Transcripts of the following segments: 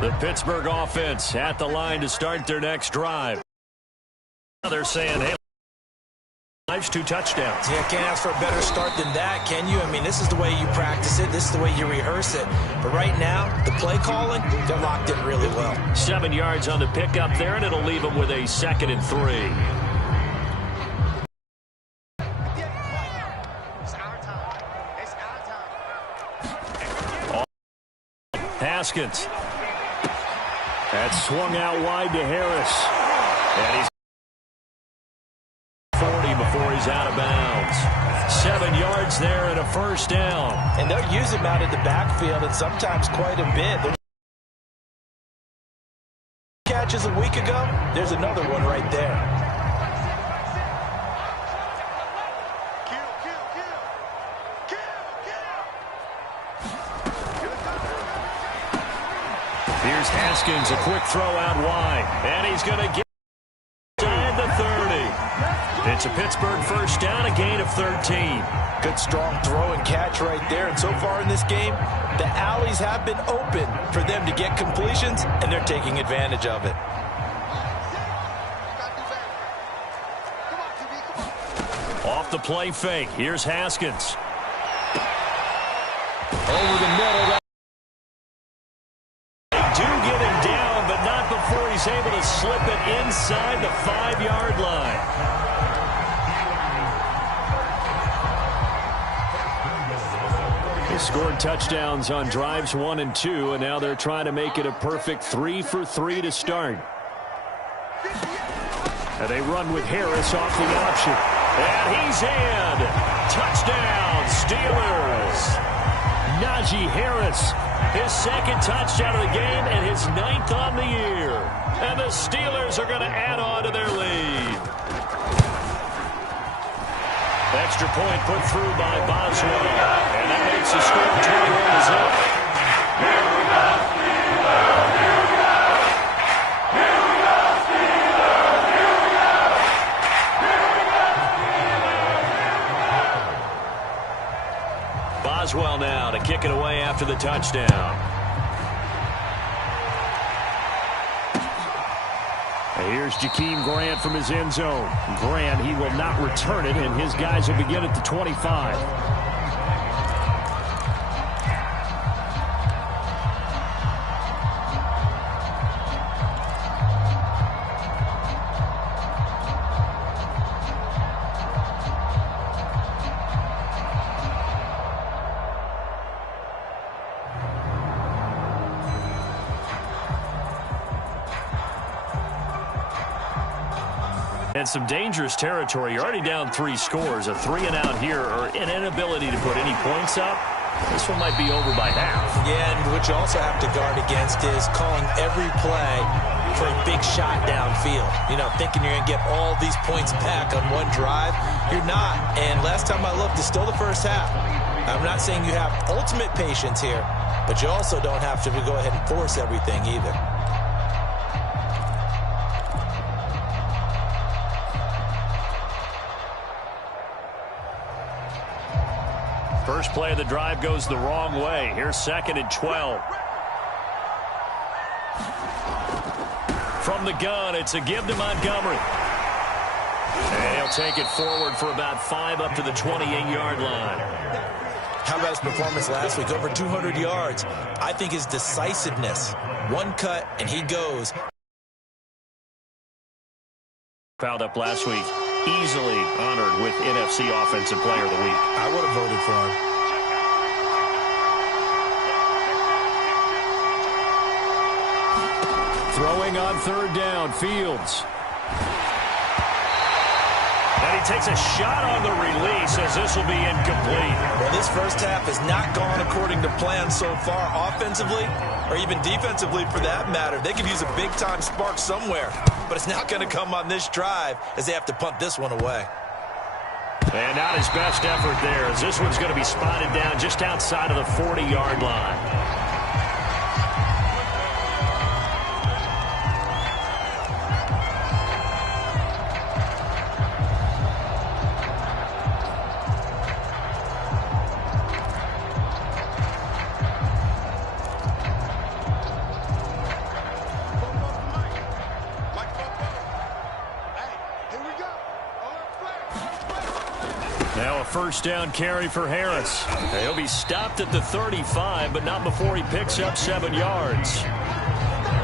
The Pittsburgh offense at the line to start their next drive. They're saying, hey, life's 2 touchdowns. Yeah, can't ask for a better start than that, can you? I mean, this is the way you practice it. This is the way you rehearse it. But right now, the play calling, they're locked in really well. 7 yards on the pickup there, and it'll leave them with a 2nd and 3. Haskins. That's swung out wide to Harris. And he's 40 before he's out of bounds. 7 yards there and a 1st down. And they'll use him out in the backfield, and sometimes quite a bit. Catches a week ago, there's another one right there. Here's Haskins, a quick throw out wide. And he's going to get inside the 30. It's a Pittsburgh 1st down, a gain of 13. Good strong throw and catch right there. And so far in this game, the alleys have been open for them to get completions, and they're taking advantage of it. Off the play fake. Here's Haskins. Over the middle. He's able to slip it inside the 5-yard line. They scored touchdowns on drives 1 and 2, and now they're trying to make it a perfect 3 for 3 to start. And they run with Harris off the option. And he's in. Touchdown, Steelers. Najee Harris, his 2nd touchdown of the game and his 9th on the year. And the Steelers are going to add on to their lead. Extra point put through by Boswell. And that makes the score 21-0. Boswell now to kick it away after the touchdown. Here's Jakeem Grant from his end zone. Grant, he will not return it, and his guys will begin at the 25. And some dangerous territory. You're already down 3 scores. A 3-and-out here, or an inability to put any points up. This one might be over by half. Yeah, and what you also have to guard against is calling every play for a big shot downfield. You know, thinking you're going to get all these points back on one drive. You're not. And last time I looked, it's still the first half. I'm not saying you have ultimate patience here, but you also don't have to go ahead and force everything either. First play of the drive goes the wrong way. Here's 2nd and 12. From the gun, it's a give to Montgomery. And he'll take it forward for about 5 up to the 28-yard line. How about his performance last week? Over 200 yards. I think his decisiveness. One cut, and he goes. Fouled up last week. Easily honored with NFC Offensive Player of the Week. I would have voted for him. Throwing on 3rd down, Fields. And he takes a shot on the release as this will be incomplete. Well, this first half has not gone according to plan so far offensively, or even defensively for that matter. They could use a big-time spark somewhere, but it's not going to come on this drive as they have to punt this one away. And not his best effort there, as this one's going to be spotted down just outside of the 40-yard line. first down carry for Harris. He'll be stopped at the 35, but not before he picks up 7 yards.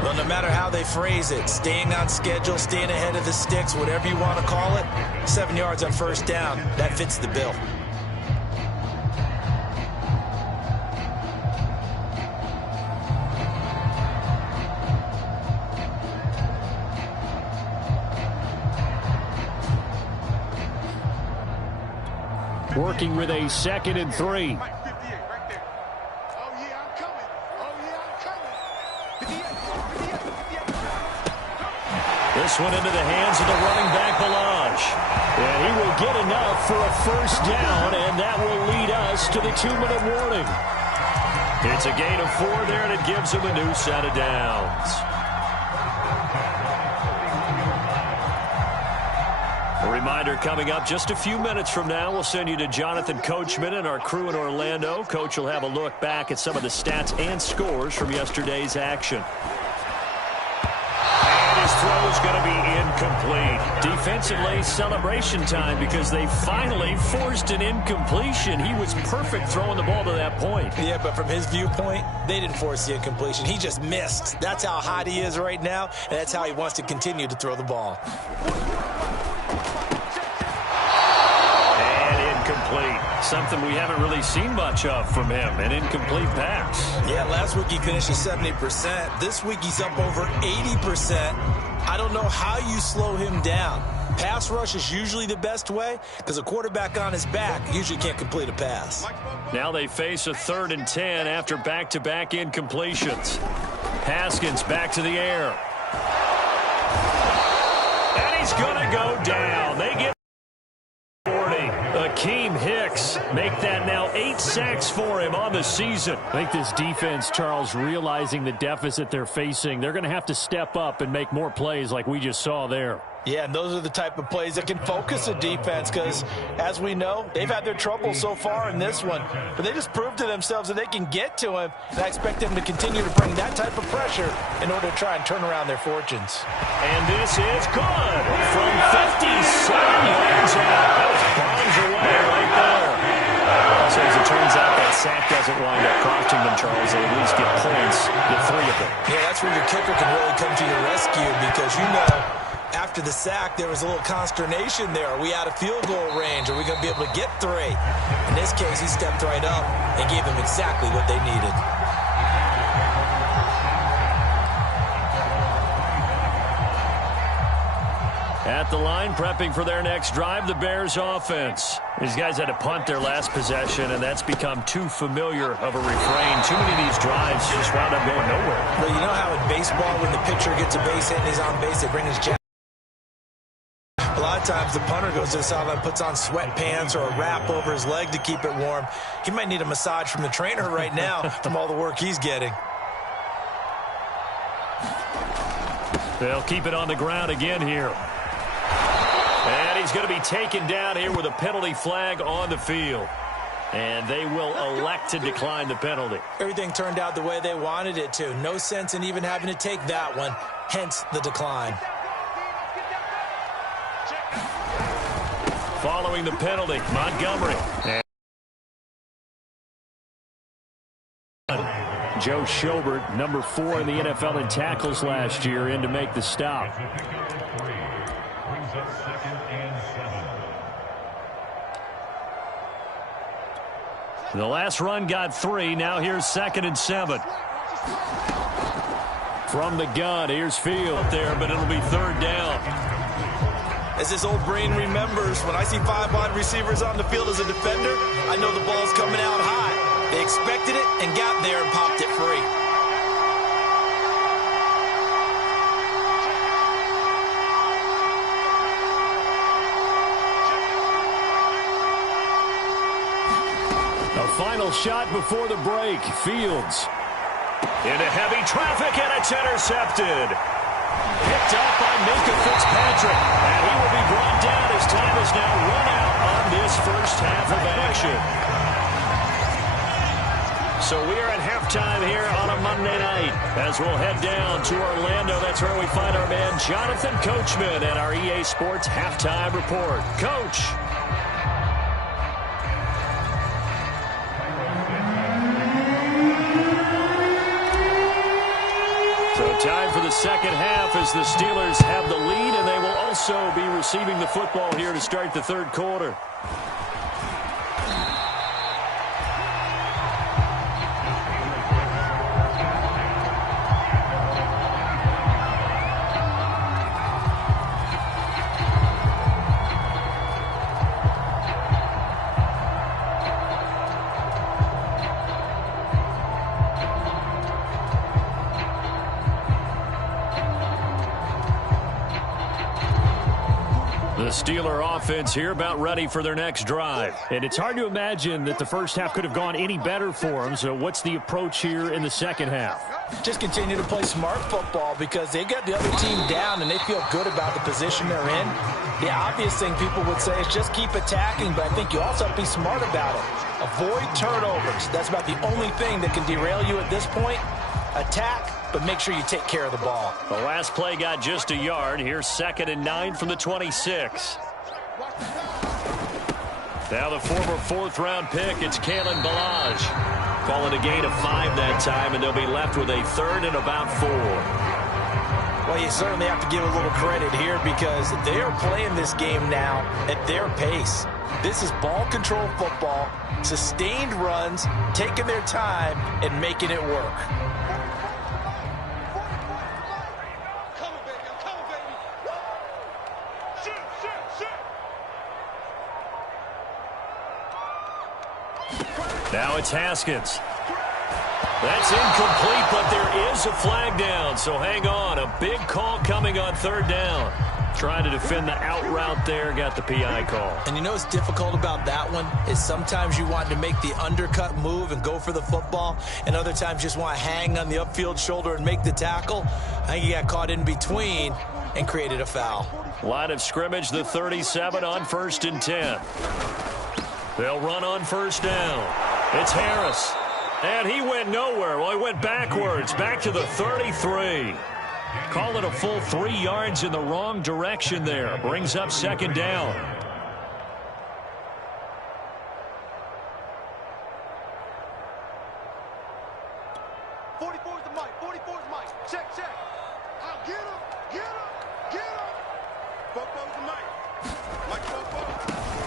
Well, no matter how they phrase it, staying on schedule, staying ahead of the sticks, whatever you want to call it, 7 yards on first down, that fits the bill. Working with a 2nd and 3. This one into the hands of the running back, Balaj. And he will get enough for a first down, and that will lead us to the 2-minute warning. It's a gain of 4 there, and it gives him a new set of downs. A reminder coming up just a few minutes from now, we'll send you to Jonathan Coachman and our crew in Orlando. Coach will have a look back at some of the stats and scores from yesterday's action. And his throw is going to be incomplete. Defensively, celebration time because they finally forced an incompletion. He was perfect throwing the ball to that point. Yeah, but from his viewpoint, they didn't force the incompletion. He just missed. That's how hot he is right now, and that's how he wants to continue to throw the ball. Incomplete. Something we haven't really seen much of from him, an incomplete pass. Yeah, last week he finished at 70%. This week he's up over 80%. I don't know how you slow him down. Pass rush is usually the best way because a quarterback on his back usually can't complete a pass. Now they face a 3rd and 10 after back-to-back incompletions. Haskins back to the air. And he's going to go down. They get Akeem Hicks make that now 8 sacks for him on the season. I think this defense, Charles, realizing the deficit they're facing, they're going to have to step up and make more plays like we just saw there. Yeah, and those are the type of plays that can focus a defense because, as we know, they've had their trouble so far in this one. But they just proved to themselves that they can get to him, and I expect them to continue to bring that type of pressure in order to try and turn around their fortunes. And this is good from 57 yards out. That was bombs away right there. So as it turns out, that sack doesn't wind up costing them, Charles. They at least get points, get 3 of them. Yeah, that's where your kicker can really come to your rescue because you know after the sack, there was a little consternation there. Are we out of field goal range? Are we going to be able to get 3? In this case, he stepped right up and gave them exactly what they needed. At the line, prepping for their next drive, the Bears offense. These guys had to punt their last possession, and that's become too familiar of a refrain. Too many of these drives just wound up going nowhere. Well, you know how in baseball, when the pitcher gets a base hit and he's on base, they bring his jacket. A lot of times the punter goes to the sideline, puts on sweatpants or a wrap over his leg to keep it warm. He might need a massage from the trainer right now from all the work he's getting. They'll keep it on the ground again here. And he's going to be taken down here with a penalty flag on the field. And they will elect to decline the penalty. Everything turned out the way they wanted it to. No sense in even having to take that one, hence the decline. Following the penalty, Montgomery. Joe Schobert, number 4 in the NFL in tackles last year, in to make the stop. The last run got 3. Now here's 2nd and 7. From the gun, here's Field there, but it'll be 3rd down. As this old brain remembers, when I see 5 wide receivers on the field as a defender, I know the ball's coming out high. They expected it and got there and popped it free. A final shot before the break. Fields into heavy traffic, and it's intercepted. Picked up by Mmga Fitzpatrick, and he will be brought down as time is now run out on this first half of action. So we are at halftime here on a Monday night as we'll head down to Orlando. That's where we find our man Jonathan Coachman and our EA Sports Halftime Report. Coach. Time for the second half as the Steelers have the lead, and they will also be receiving the football here to start the third quarter. The Steeler offense here about ready for their next drive. And it's hard to imagine that the first half could have gone any better for them. So what's the approach here in the second half? Just continue to play smart football because they got the other team down and they feel good about the position they're in. The obvious thing people would say is just keep attacking, but I think you also have to be smart about it. Avoid turnovers. That's about the only thing that can derail you at this point. Attack, but make sure you take care of the ball. The last play got just a yard. Here's 2nd and 9 from the 26. Now the former 4th-round pick, it's Kalen Ballage. Calling a gain of 5 that time, and they'll be left with a 3rd and about 4. Well, you certainly have to give a little credit here because they are playing this game now at their pace. This is ball control football, sustained runs, taking their time, and making it work. Now it's Haskins. That's incomplete, but there is a flag down, so hang on. A big call coming on 3rd down. Trying to defend the out route there, got the PI call. And you know what's difficult about that one is sometimes you want to make the undercut move and go for the football, and other times you just want to hang on the upfield shoulder and make the tackle. I think he got caught in between and created a foul. Line of scrimmage, the 37 on 1st and 10. They'll run on 1st down. It's Harris. And he went nowhere. Well, he went backwards, back to the 33. Call it a full 3 yards in the wrong direction there. Brings up 2nd down.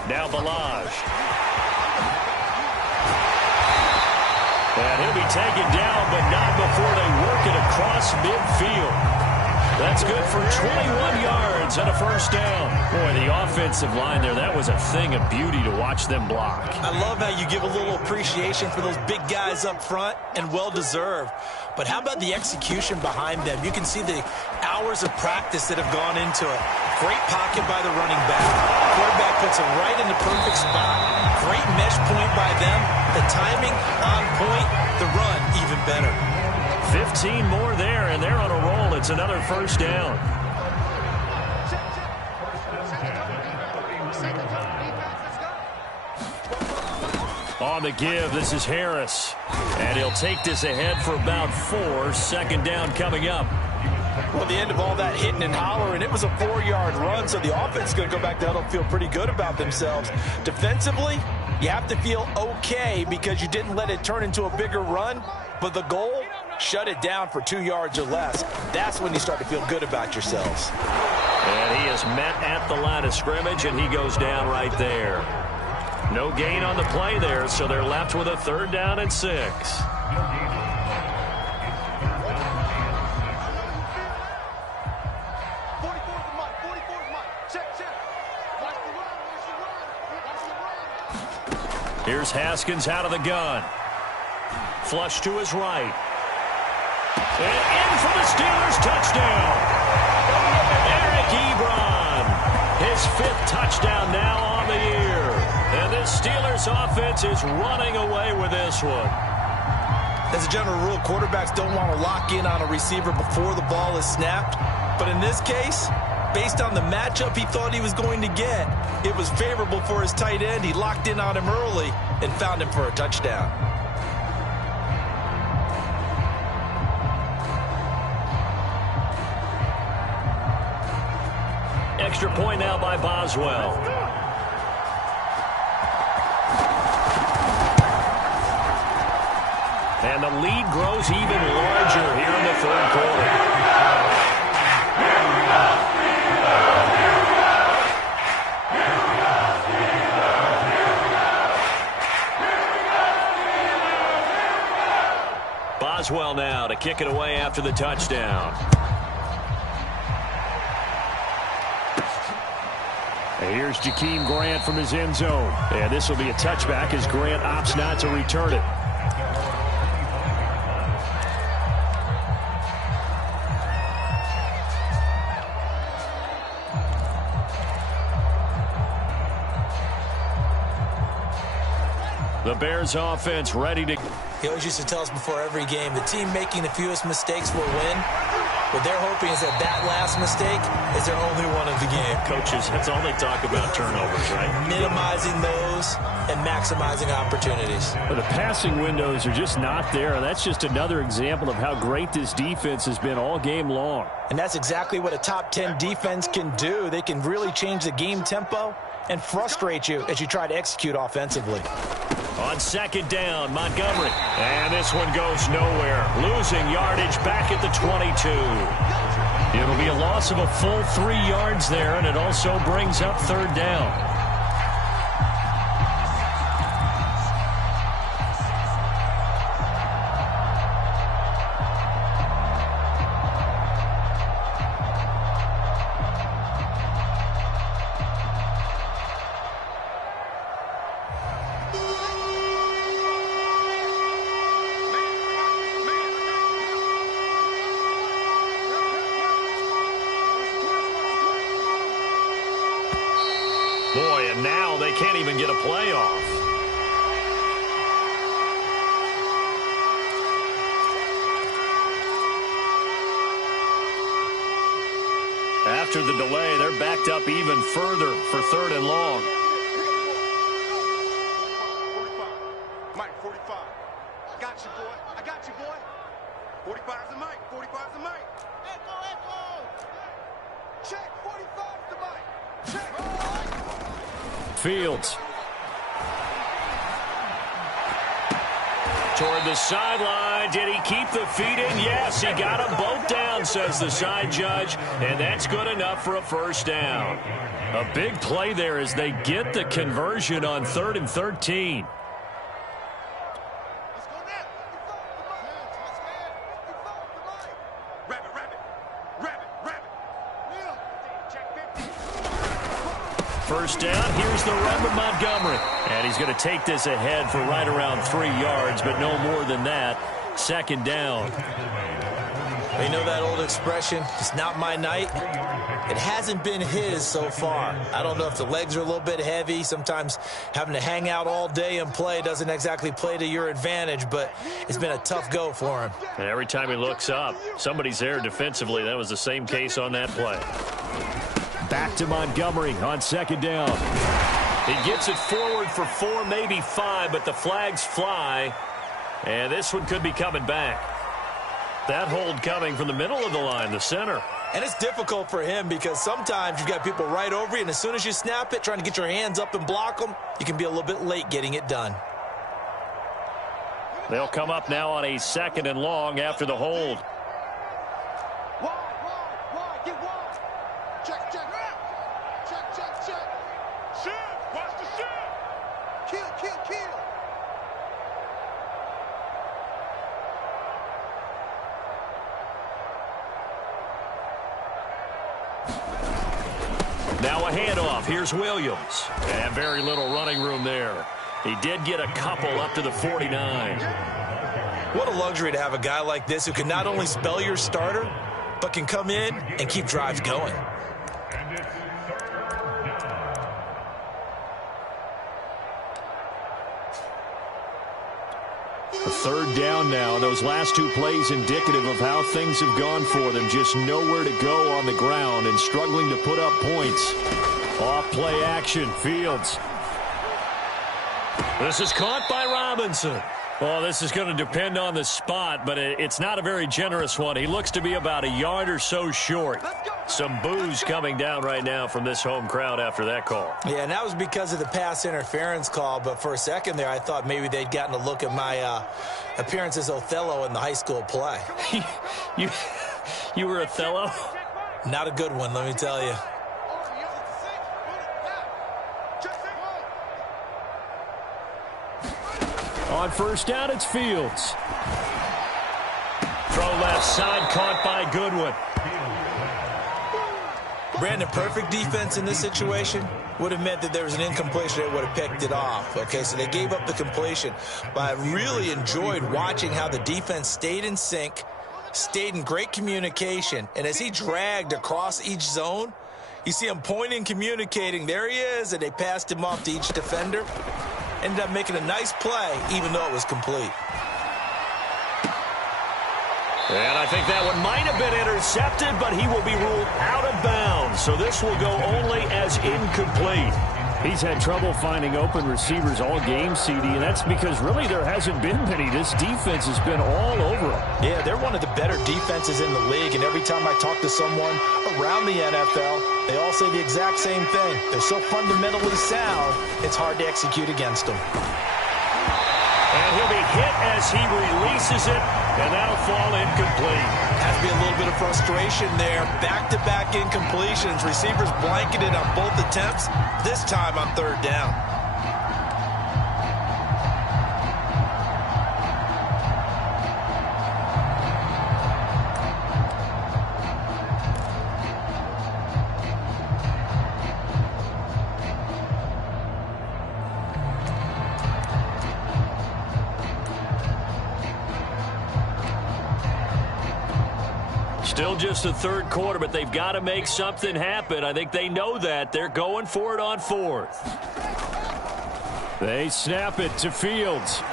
Now Ballage. And he'll be taken down, but not before they work it across midfield. That's good for 21 yards and a 1st down. Boy, the offensive line there, that was a thing of beauty to watch them block. I love how you give a little appreciation for those big guys up front, and well-deserved. But how about the execution behind them? You can see the hours of practice that have gone into it. Great pocket by the running back. Quarterback puts him right in the perfect spot. Great mesh point by them. The timing on point. The run even better. 15 more there, and they're on a roll. It's another 1st down. On the give, this is Harris. And he'll take this ahead for about 4. 2nd down coming up. Well, the end of all that hitting and hollering, it was a 4-yard run, so the offense is going to go back to huddle and feel pretty good about themselves. Defensively, you have to feel okay because you didn't let it turn into a bigger run, but the goal, shut it down for 2 yards or less. That's when you start to feel good about yourselves. And he is met at the line of scrimmage, and he goes down right there. No gain on the play there, so they're left with a 3rd down and 6. Here's Haskins out of the gun. Flush to his right. And in for the Steelers touchdown. Eric Ebron. His 5th touchdown now on the year. And this Steelers offense is running away with this one. As a general rule, quarterbacks don't want to lock in on a receiver before the ball is snapped. But in this case, based on the matchup he thought he was going to get, it was favorable for his tight end. He locked in on him early and found him for a touchdown. Extra point now by Boswell. And the lead grows even larger here in the 3rd quarter. Boswell now to kick it away after the touchdown. And here's Jakeem Grant from his end zone. And this will be a touchback as Grant opts not to return it. The Bears offense ready to... He always used to tell us before every game, the team making the fewest mistakes will win. What they're hoping is that that last mistake is their only one of the game. Coaches, that's all they talk about, turnovers, right? Minimizing those and maximizing opportunities. But the passing windows are just not there, and that's just another example of how great this defense has been all game long. And that's exactly what a top 10 defense can do. They can really change the game tempo and frustrate you as you try to execute offensively. On second down, Montgomery. And this one goes nowhere. Losing yardage back at the 22. It'll be a loss of a full 3 yards there, and it also brings up third down. Boy, and now they can't even get a playoff. After the delay, they're backed up even further for third and long. 45. I got you, boy. I got you, boy. 45's the mic. 45's the mic. Echo. Check. 45's the mic. Check. Fields. Toward the sideline. Did he keep the feet in? Yes, he got them both down, says the side judge. And that's good enough for a first down. A big play there as they get the conversion on 3rd and 13. First down, here's the run with Montgomery. And he's going to take this ahead for right around 3 yards, but no more than that. Second down. You know that old expression, it's not my night? It hasn't been his so far. I don't know if the legs are a little bit heavy. Sometimes having to hang out all day and play doesn't exactly play to your advantage, but it's been a tough go for him. And every time he looks up, somebody's there defensively. That was the same case on that play. Back to Montgomery on second down. He gets it forward for 4, maybe 5, but the flags fly. And this one could be coming back. That hold coming from the middle of the line, the center. And it's difficult for him because sometimes you've got people right over you, and as soon as you snap it, trying to get your hands up and block them, you can be a little bit late getting it done. They'll come up now on a 2nd and long after the hold. Now a handoff. Here's Williams. And very little running room there. He did get a couple up to the 49. What a luxury to have a guy like this who can not only spell your starter, but can come in and keep drives going. Third down now. Those last 2 plays indicative of how things have gone for them. Just nowhere to go on the ground and struggling to put up points. Off play action. Fields. This is caught by Robinson. Well, this is going to depend on the spot, but it's not a very generous one. He looks to be about a yard or so short. Some boos coming down right now from this home crowd after that call. Yeah, and that was because of the pass interference call, but for a second there I thought maybe they'd gotten a look at my appearance as Othello in the high school play. You were Othello? Not a good one, let me tell you. On first down, it's Fields. Throw left side, caught by Goodwin. Brandon, perfect defense in this situation would have meant that there was an incompletion. They would have picked it off. Okay, so they gave up the completion. But I really enjoyed watching how the defense stayed in sync, stayed in great communication. And as he dragged across each zone, you see him pointing, communicating. There he is, and they passed him off to each defender. Ended up making a nice play, even though it was complete. And I think that one might have been intercepted, but he will be ruled out of bounds. So this will go only as incomplete. He's had trouble finding open receivers all game, CD, and that's because really there hasn't been many. This defense has been all over him. Yeah, they're one of the better defenses in the league, and every time I talk to someone around the NFL, they all say the exact same thing. They're so fundamentally sound, it's hard to execute against them. And he'll be hit as he releases it, and that'll fall incomplete. Has to be a little bit of frustration there. Back-to-back incompletions. Receivers blanketed on both attempts, this time on third down. Still just the third quarter, but they've got to make something happen. I think they know that. They're going for it on fourth. They snap it to Fields.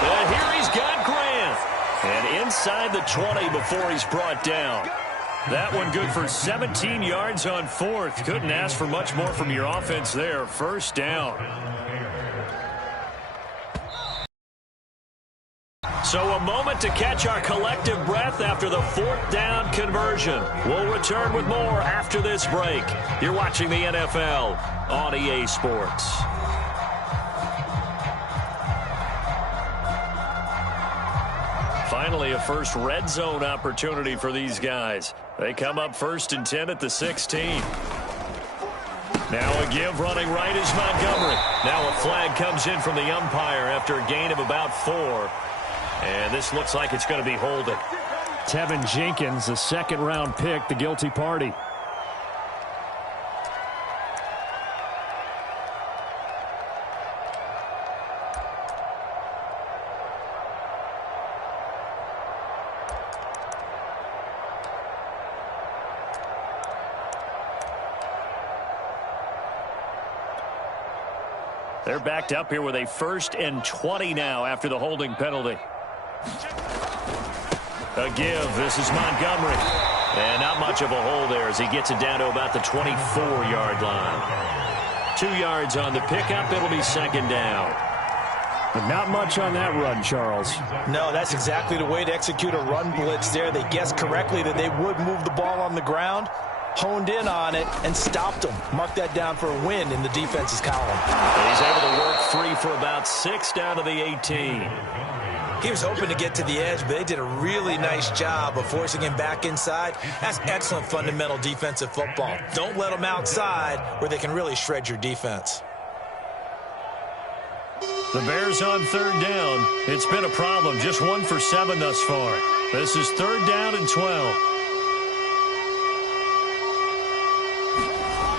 And here he's got Grant. And inside the 20 before he's brought down. That one good for 17 yards on fourth. Couldn't ask for much more from your offense there. First down. So a moment to catch our collective breath after the fourth down conversion. We'll return with more after this break. You're watching the NFL on EA Sports. Finally, a first red zone opportunity for these guys. They come up 1st and 10 at the 16. Now a give running right is Montgomery. Now a flag comes in from the umpire after a gain of about 4. And this looks like it's going to be holding. Tevin Jenkins, a second-round pick, the guilty party. They're backed up here with a 1st and 20 now after the holding penalty. A give. This is Montgomery. And not much of a hole there as he gets it down to about the 24-yard line. 2 yards on the pickup. It'll be second down. But not much on that run, Charles. No, that's exactly the way to execute a run blitz there. They guessed correctly that they would move the ball on the ground, honed in on it, and stopped them. Mark that down for a win in the defense's column. And he's able to work free for about 6 down to the 18. He was hoping to get to the edge, but they did a really nice job of forcing him back inside. That's excellent fundamental defensive football. Don't let them outside where they can really shred your defense. The Bears on third down. It's been a problem. Just 1 for 7 thus far. This is 3rd down and 12.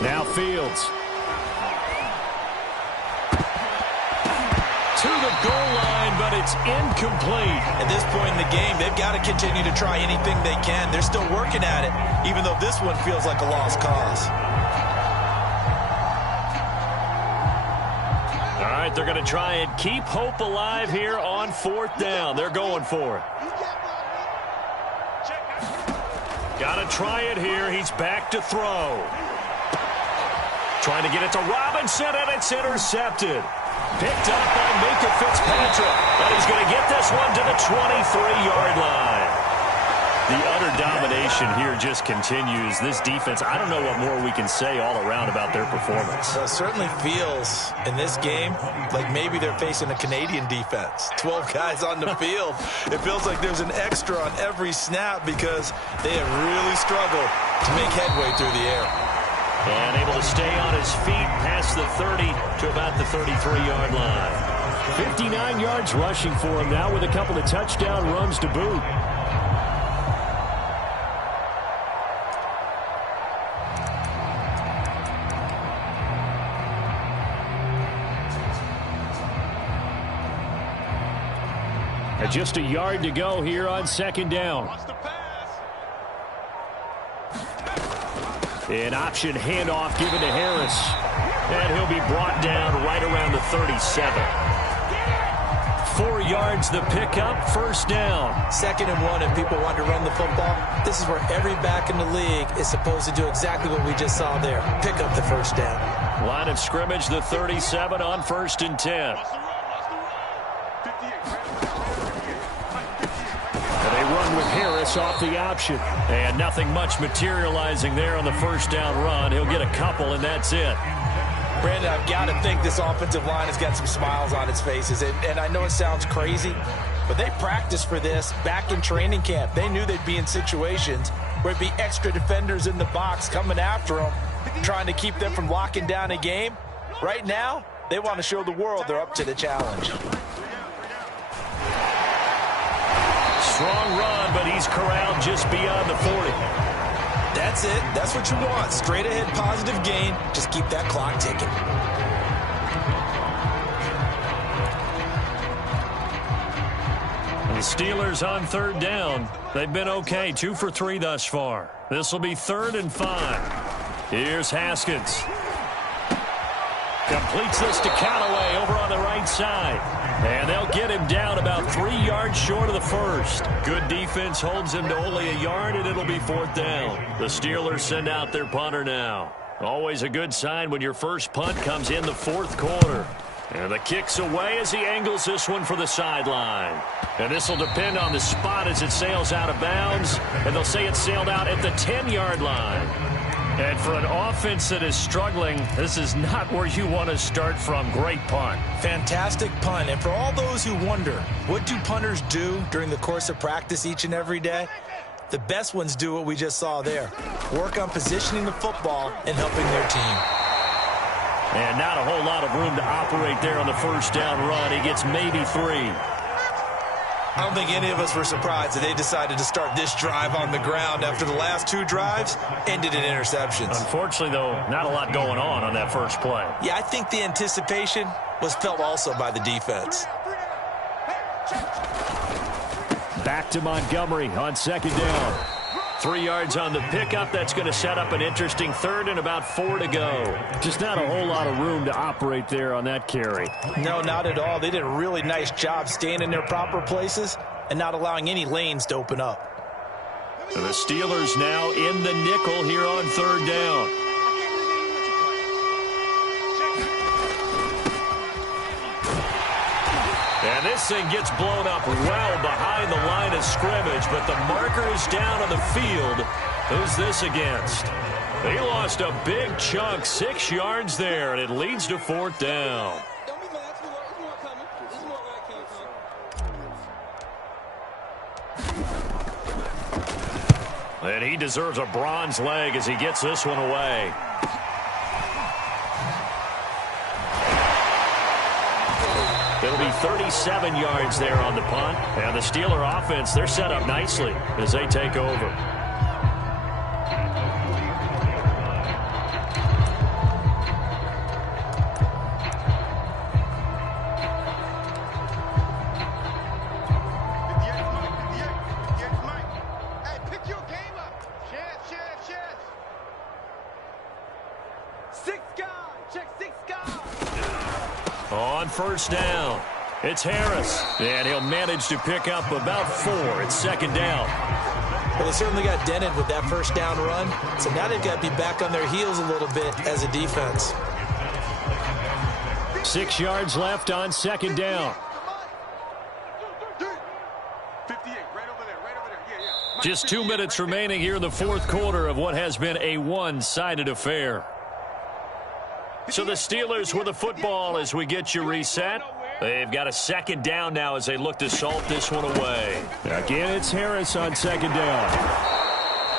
Now Fields. To the goal line, but it's incomplete. At this point in the game, they've got to continue to try anything they can. They're still working at it, even though this one feels like a lost cause. All right, they're going to try and keep hope alive here on 4th down. They're going for it. Got to try it here. He's back to throw. Trying to get it to Robinson, and it's intercepted. Picked up by Mmga Fitzpatrick. And he's going to get this one to the 23-yard line. The utter domination here just continues. This defense, I don't know what more we can say all around about their performance. Well, it certainly feels in this game like maybe they're facing a Canadian defense. 12 guys on the field. It feels like there's an extra on every snap because they have really struggled to make headway through the air. And able to stay on his feet past the 30 to about the 33-yard line. 59 yards rushing for him now with a couple of touchdown runs to boot. And just a yard to go here on second down. An option handoff given to Harris. And he'll be brought down right around the 37. 4 yards the pickup, first down. 2nd and 1, and people want to run the football. This is where every back in the league is supposed to do exactly what we just saw there. Pick up the first down. Line of scrimmage, the 37 on 1st and 10. Run with Harris off the option. And nothing much materializing there on the first down run. He'll get a couple, and that's it. Brandon, I've got to think this offensive line has got some smiles on its faces. And I know it sounds crazy, but they practiced for this back in training camp. They knew they'd be in situations where it'd be extra defenders in the box coming after them, trying to keep them from locking down a game. Right now, they want to show the world they're up to the challenge. Strong run, but he's corralled just beyond the 40. That's it. That's what you want. Straight ahead, positive gain. Just keep that clock ticking. The Steelers on 3rd down. They've been okay, 2 for 3 thus far. This will be 3rd and 5. Here's Haskins. Completes this to Callaway over on the right side. And they'll get him down about 3 yards short of the first. Good defense holds him to only a yard, and it'll be 4th down. The Steelers send out their punter now. Always a good sign when your first punt comes in the 4th quarter. And the kick's away as he angles this one for the sideline. And this will depend on the spot as it sails out of bounds. And they'll say it sailed out at the 10-yard line. And for an offense that is struggling, this is not where you want to start from. Great punt. Fantastic punt. And for all those who wonder, what do punters do during the course of practice each and every day? The best ones do what we just saw there. Work on positioning the football and helping their team. And not a whole lot of room to operate there on the first down run. He gets maybe 3. I don't think any of us were surprised that they decided to start this drive on the ground after the last 2 drives ended in interceptions. Unfortunately, though, not a lot going on that first play. Yeah, I think the anticipation was felt also by the defense. Back to Montgomery on 2nd down. 3 yards on the pickup. That's going to set up an interesting 3rd and about 4 to go. Just not a whole lot of room to operate there on that carry. No, not at all. They did a really nice job staying in their proper places and not allowing any lanes to open up. So the Steelers now in the nickel here on 3rd down. And this thing gets blown up well behind the line of scrimmage, but the marker is down on the field. Who's this against? He lost a big chunk, 6 yards there, and it leads to 4th down. And he deserves a bronze leg as he gets this one away. It'll be 37 yards there on the punt. And the Steeler offense, they're set up nicely as they take over. On 1st down, it's Harris, and he'll manage to pick up about 4. It's 2nd down. Well, they certainly got dented with that first down run, so now they've got to be back on their heels a little bit as a defense. 6 yards left on 2nd down. 58, right over there, right over there. Yeah, yeah. Just 2 minutes remaining here in the fourth quarter of what has been a one-sided affair. So the Steelers with the football as we get you reset. They've got a second down now as they look to salt this one away. Again, it's Harris on second down.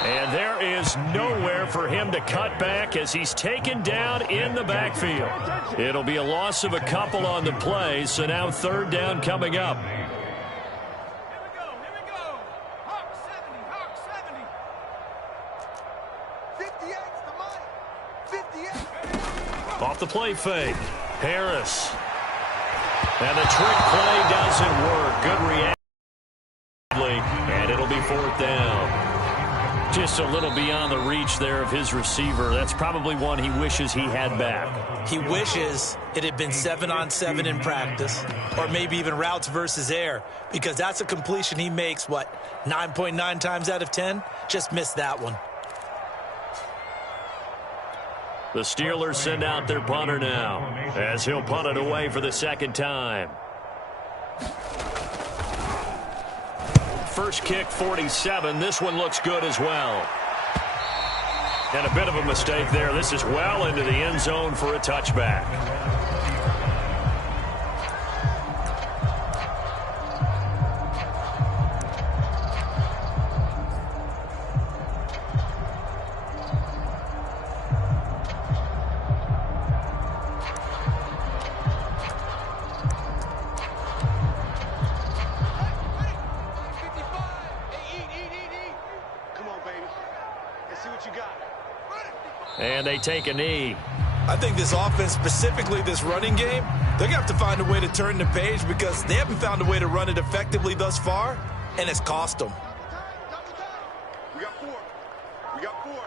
And there is nowhere for him to cut back as he's taken down in the backfield. It'll be a loss of a couple on the play, so now third down coming up. Off the play fake. Harris. And the trick play doesn't work. Good reaction. And it'll be fourth down. Just a little beyond the reach there of his receiver. That's probably one he wishes he had back. He wishes it had been 7-on-7 in practice, or maybe even routes versus air, because that's a completion he makes, 9.9 times out of 10? Just missed that one. The Steelers send out their punter now as he'll punt it away for the second time. First kick, 47. This one looks good as well. And a bit of a mistake there. This is well into the end zone for a touchback. And they take a knee. I think this offense, specifically this running game, they're going to have to find a way to turn the page because they haven't found a way to run it effectively thus far, and it's cost them. We got four. We got four.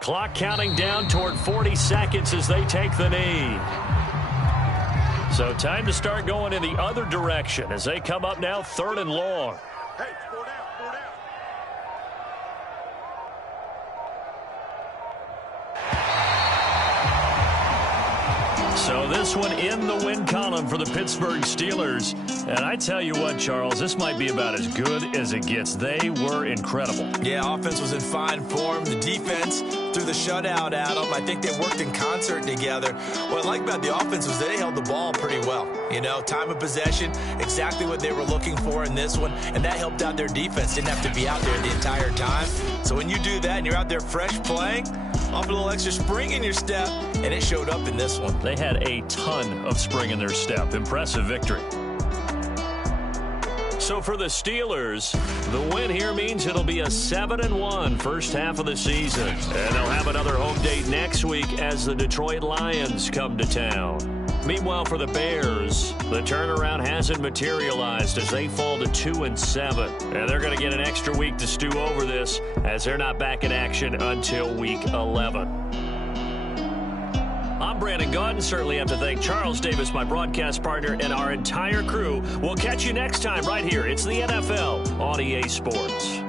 Clock counting down toward 40 seconds as they take the knee. So time to start going in the other direction as they come up now third and long. Hey, 4 down, 4 down. So this one in the win column for the Pittsburgh Steelers. And I tell you what, Charles, this might be about as good as it gets. They were incredible. Yeah, offense was in fine form. The defense threw the shutout at them. I think they worked in concert together. What I like about the offense was they held the ball pretty well. You know, time of possession, exactly what they were looking for in this one. And that helped out their defense. Didn't have to be out there the entire time. So when you do that and you're out there fresh playing, off a little extra spring in your step, and it showed up in this one. They had a ton of spring in their step. Impressive victory. So for the Steelers, the win here means it'll be a 7-1 first half of the season. And they'll have another home date next week as the Detroit Lions come to town. Meanwhile, for the Bears, the turnaround hasn't materialized as they fall to 2-7. And they're going to get an extra week to stew over this as they're not back in action until week 11. I'm Brandon Gaudin. Certainly have to thank Charles Davis, my broadcast partner, and our entire crew. We'll catch you next time right here. It's the NFL on EA Sports.